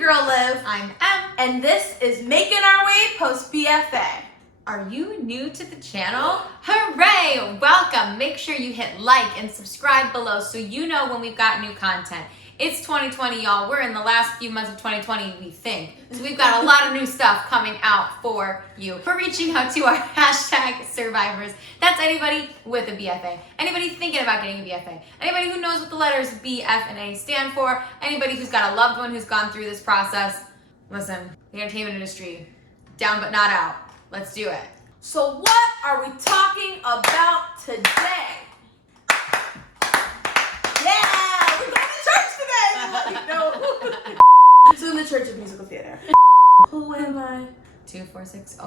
girl Liv. I'm M. And this is Making Our Way post B.F.A. Are you new to the channel? Hooray! Welcome! Make sure you hit like and subscribe below so you know when we've got new content. It's 2020, y'all. We're in the last few months of 2020, we think. So we've got a lot of new stuff coming out for you. We're reaching out to our hashtag survivors. That's anybody with a B.F.A. Anybody thinking about getting a B.F.A. Anybody who knows what the letters B, F, and A stand for. Anybody who's got a loved one who's gone through this process. Listen, the entertainment industry, down but not out. Let's do it. So what are we talking about today? Yeah, we're going to church today. No. So in the Church of Musical Theater. Who am I? 2460.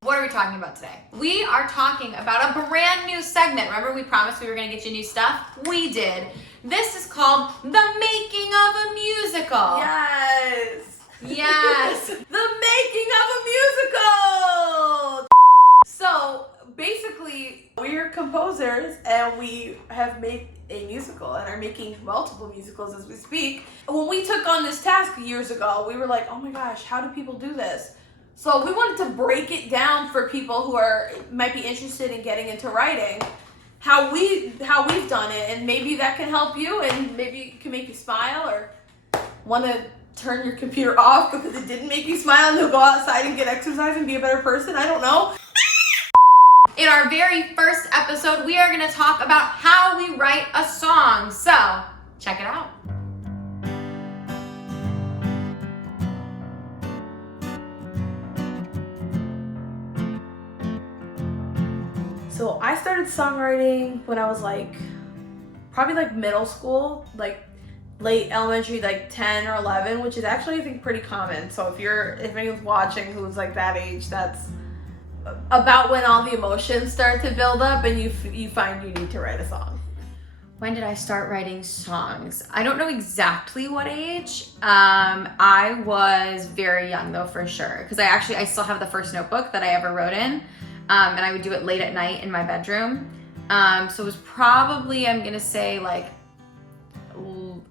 What are we talking about today? We are talking about a brand new segment. Remember we promised we were going to get you new stuff? We did. This is called The Making of a Musical. Yes. Yes. The making of a musical. So basically, we're composers and we have made a musical and are making multiple musicals as we speak. When we took on this task years ago, we were like, oh my gosh, how do people do this? So we wanted to break it down for people who might be interested in getting into writing, how we've done it, and maybe that can help you, and maybe it can make you smile or want to turn your computer off because it didn't make you smile and you'll go outside and get exercise and be a better person. I don't know. In our very first episode, we are going to talk about how we write a song. So, check it out. So I started songwriting when I was probably middle school, late elementary, 10 or 11, which is actually I think pretty common. So if anyone's watching who's that age, that's about when all the emotions start to build up and you find you need to write a song. When did I start writing songs? I don't know exactly what age. I was very young though, for sure, because I still have the first notebook that I ever wrote in, and I would do it late at night in my bedroom. So it was probably, I'm gonna say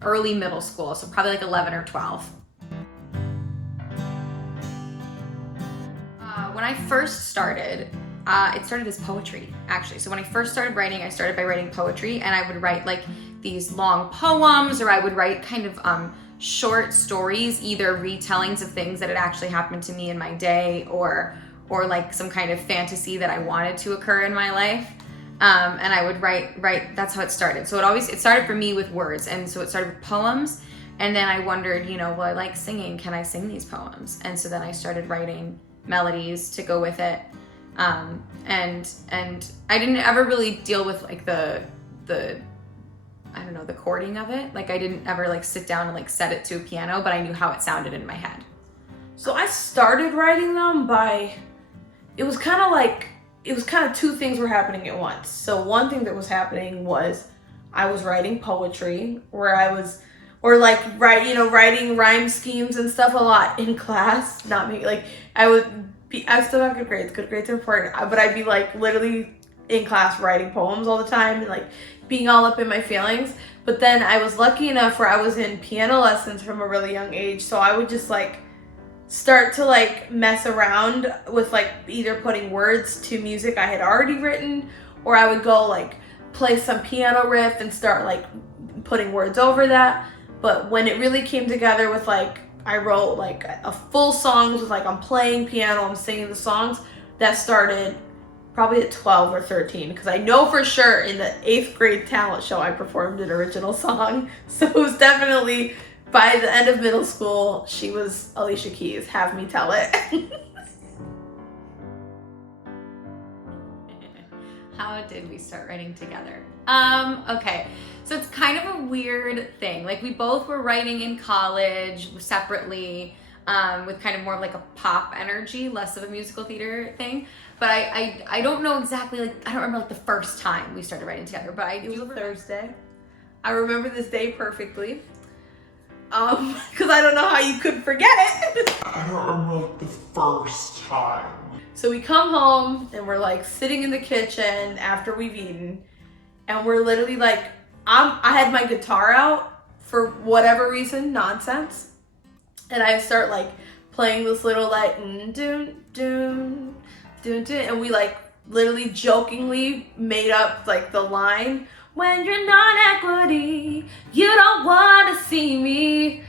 early middle school, so probably 11 or 12. When I first started, it started as poetry, actually. So when I first started writing, I started by writing poetry, and I would write these long poems, or I would write kind of short stories, either retellings of things that had actually happened to me in my day, or some kind of fantasy that I wanted to occur in my life. And I would write, that's how it started. So it started for me with words. And so it started with poems. And then I wondered, well, I like singing. Can I sing these poems? And so then I started writing melodies to go with it. And I didn't ever really deal with the I don't know, the chording of it. I didn't ever sit down and set it to a piano, but I knew how it sounded in my head. So I started writing them it was kind of two things were happening at once. So one thing that was happening was I was writing poetry writing rhyme schemes and stuff a lot in class. Not me, I still have good grades. Good grades are important, but I'd be literally in class writing poems all the time and being all up in my feelings. But then I was lucky enough where I was in piano lessons from a really young age, so I would just start to mess around with either putting words to music I had already written, or I would go play some piano riff and start putting words over that. But when it really came together with I wrote a full songs with I'm playing piano, I'm singing the songs, that started probably at 12 or 13, because I know for sure in the 8th grade talent show I performed an original song. So it was definitely, by the end of middle school, she was Alicia Keys, Have Me Tell It. How did we start writing together? Okay, so it's kind of a weird thing. We both were writing in college separately, with kind of more of a pop energy, less of a musical theater thing. But I don't know exactly, I don't remember the first time we started writing together, but it was a Thursday. I remember this day perfectly. Because I don't know how you could forget it. I don't remember the first time. So we come home and we're sitting in the kitchen after we've eaten, and we're literally I had my guitar out for whatever reason, nonsense. and I start like playing this little like dun dun dun dun, and we like literally jokingly made up like the line, when you're non-equity, you don't want to see me.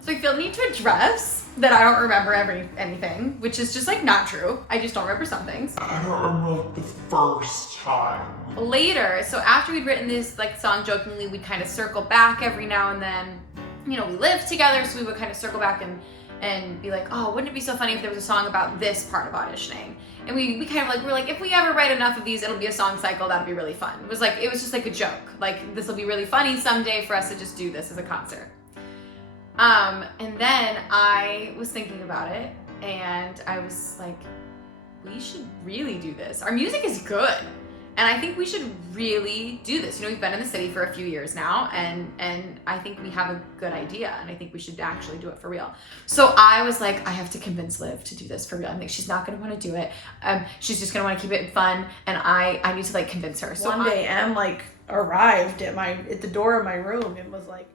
So I feel the need to address that I don't remember anything, which is just like not true. I just don't remember some things. I don't remember the first time. Later, so after we'd written this like song jokingly, we'd kind of circle back every now and then. You know, we lived together, so we would kind of circle back and be like, oh, wouldn't it be so funny if there was a song about this part of auditioning? And we kind of like, we're like, if we ever write enough of these, it'll be a song cycle, that'd be really fun. It was just like a joke. Like, this will be really funny someday for us to just do this as a concert. And then I was thinking about it, and I was like, we should really do this. Our music is good, and I think we should really do this. You know, we've been in the city for a few years now, and I think we have a good idea, and I think we should actually do it for real. So I was like, I have to convince Liv to do this for real. I think she's not gonna want to do it. She's just gonna want to keep it fun, and I need to like convince her. So one day, Em like arrived at the door of my room and was like,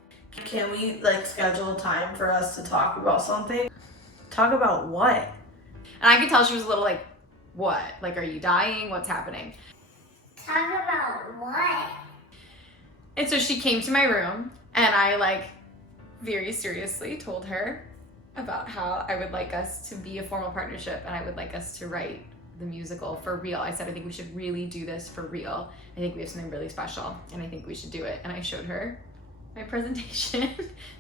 can we like schedule a time for us to talk about something? Talk about what? And I could tell she was a little like, what? Like, are you dying? What's happening? Talk about what? And so she came to my room, and I like very seriously told her about how I would like us to be a formal partnership, and I would like us to write the musical for real. I said, I think we should really do this for real. I think we have something really special, and I think we should do it. And I showed her my presentation,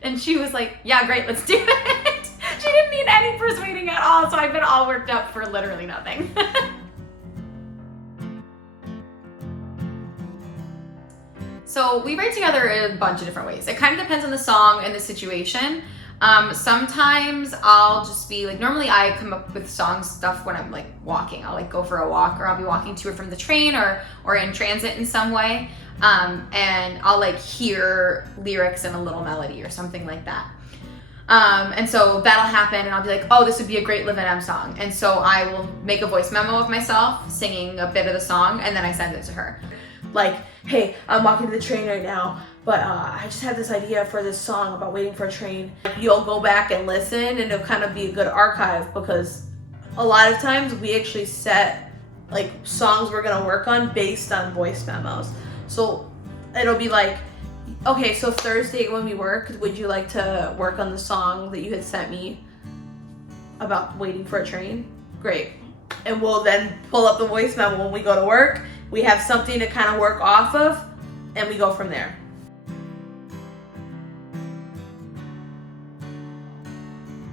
and she was like, yeah, great, let's do it. She didn't need any persuading at all, so I've been all worked up for literally nothing. So we write together in a bunch of different ways. It kind of depends on the song and the situation. Sometimes I'll just be like, normally I come up with song stuff when I'm like walking. I'll like go for a walk, or I'll be walking to or from the train or in transit in some way. And I'll like hear lyrics and a little melody or something like that. And so that'll happen, and I'll be like, oh, this would be a great Liv and Em song. And so I will make a voice memo of myself singing a bit of the song, and then I send it to her. Like, hey, I'm walking to the train right now, but I just had this idea for this song about waiting for a train. You'll go back and listen, and it'll kind of be a good archive, because a lot of times we actually set like songs we're gonna work on based on voice memos. So it'll be like, okay, so Thursday when we work, would you like to work on the song that you had sent me about waiting for a train? Great. And we'll then pull up the voice memo when we go to work. We have something to kind of work off of, and we go from there.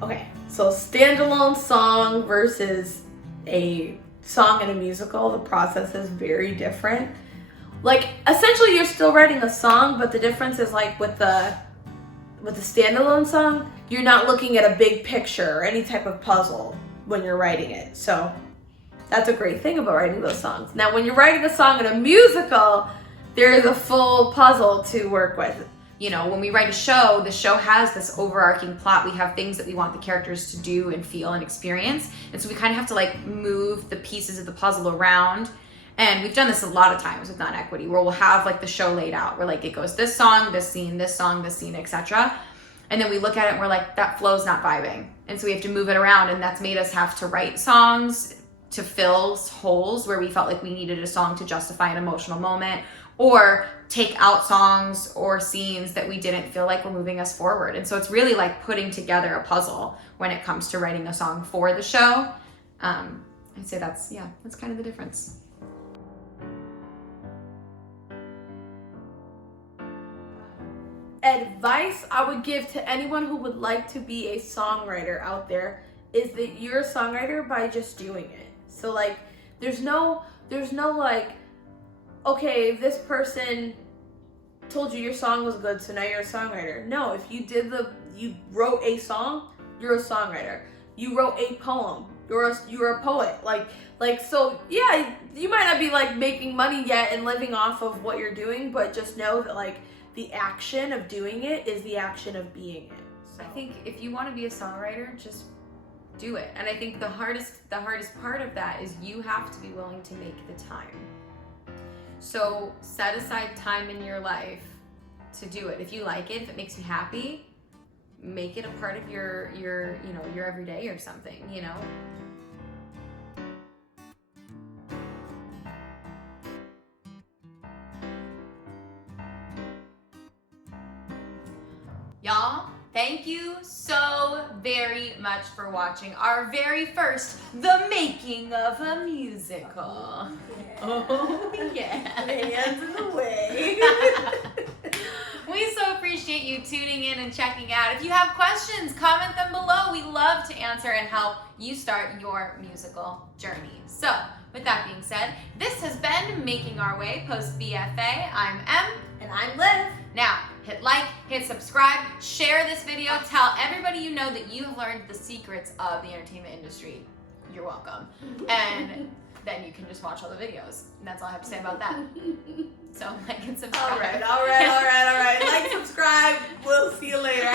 Okay, so standalone song versus a song in a musical, the process is very different. Like, essentially you're still writing a song, but the difference is like with the standalone song, you're not looking at a big picture or any type of puzzle when you're writing it. So that's a great thing about writing those songs. Now, when you're writing a song in a musical, there is a full puzzle to work with. You know, when we write a show, the show has this overarching plot. We have things that we want the characters to do and feel and experience. And so we kind of have to like move the pieces of the puzzle around. And we've done this a lot of times with non-equity, where we'll have like the show laid out, where like it goes this song, this scene, this song, this scene, etc. And then we look at it and we're like, that flow's not vibing. And so we have to move it around, and that's made us have to write songs to fill holes where we felt like we needed a song to justify an emotional moment, or take out songs or scenes that we didn't feel like were moving us forward. And so it's really like putting together a puzzle when it comes to writing a song for the show. I'd say that's kind of the difference. Advice I would give to anyone who would like to be a songwriter out there is that you're a songwriter by just doing it. So like, there's no like, okay, this person told you your song was good, so now you're a songwriter. No, if you wrote a song, you're a songwriter. You wrote a poem, you're a poet. Like so yeah, you might not be like making money yet and living off of what you're doing, but just know that like the action of doing it is the action of being it. So I think if you want to be a songwriter, just do it. And I think the hardest part of that is you have to be willing to make the time. So set aside time in your life to do it. If you like it, if it makes you happy, make it a part of your everyday or something, Y'all, thank you so very much for watching our very first The Making of a Musical. Oh, yeah. Hands in the way. We so appreciate you tuning in and checking out. If you have questions, comment them below. We love to answer and help you start your musical journey. So, with that being said, this has been Making Our Way post B.F.A. I'm Em. And I'm Liv. Now, hit like, hit subscribe, share this video, tell everybody you know that you have learned the secrets of the entertainment industry. You're welcome. And then you can just watch all the videos. And that's all I have to say about that. So, like and subscribe. All right. Like, subscribe. We'll see you later.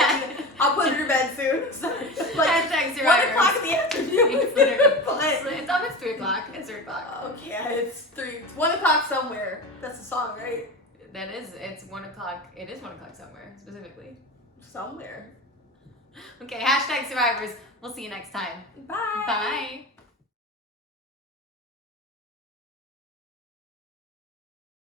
I'll put her to bed soon. Sorry. Like, Hashtag 1 survivors. o'clock in the afternoon. It's literally, But- it's 3 o'clock. It's 3 o'clock. Okay, it's 3. It's 1 o'clock somewhere. That's the song, right? That is, it's 1 o'clock. It is 1 o'clock somewhere, specifically. Somewhere. Okay, hashtag survivors. We'll see you next time. Bye. Bye.